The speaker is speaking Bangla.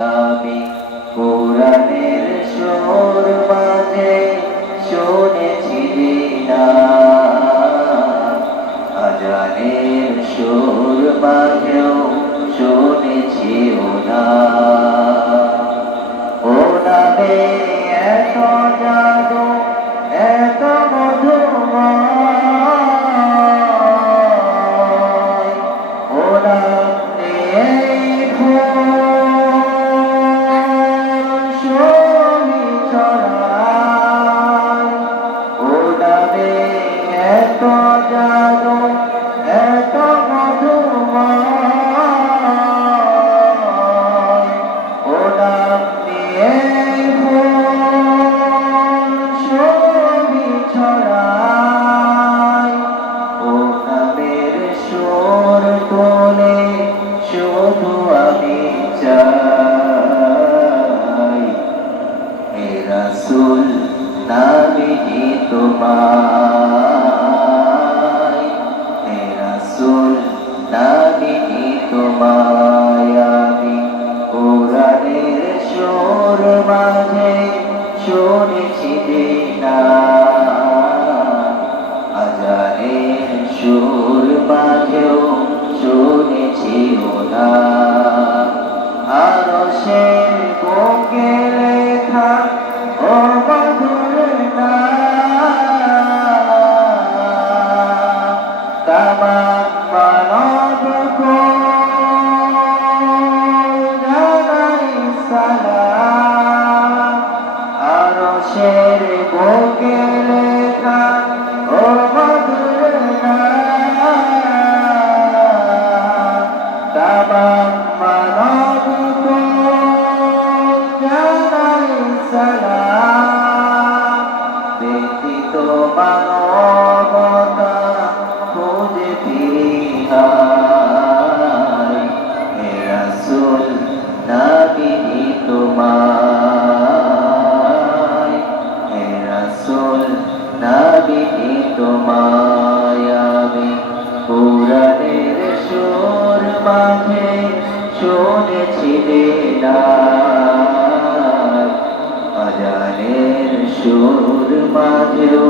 আমি কোরআনের সুর মাঝে শুনেছি দিনার, আজানের সুর মাঝেও শুনেছি ওনার। ও নামে এত জাদু, এত মধুময়, ও নাম নিয়ে এত জাদু, এত মধুময়, ও নাম নিয়ে ছড়ায়। ও নামের সুর তোলে শুধু আমি চাই, হে রাসূল নামে তোমায়, হে রাসূল নামে তোমায়। আমি কোরআনের সুর মাঝে শুনেছি দিনার, আজানের সুর মাঝেও শুনেছি ওনার। আরশের বুকে লেখা ও মধুর নাম, তামাম মানবকুল জানাই সালাম। আরশের বুকে লেখা ও মধুর নাম, তামাম মানবকুল জানাই সালাম। ব্যতীত মানবতা খুঁজে ফিরি হায়, হে রাসূল নামে তোমায়, হে রাসূল নামে তোমায়। আমি কোরআনের সুর মাঝে শুনেছি দিনার, আজানের সুর মাঝেও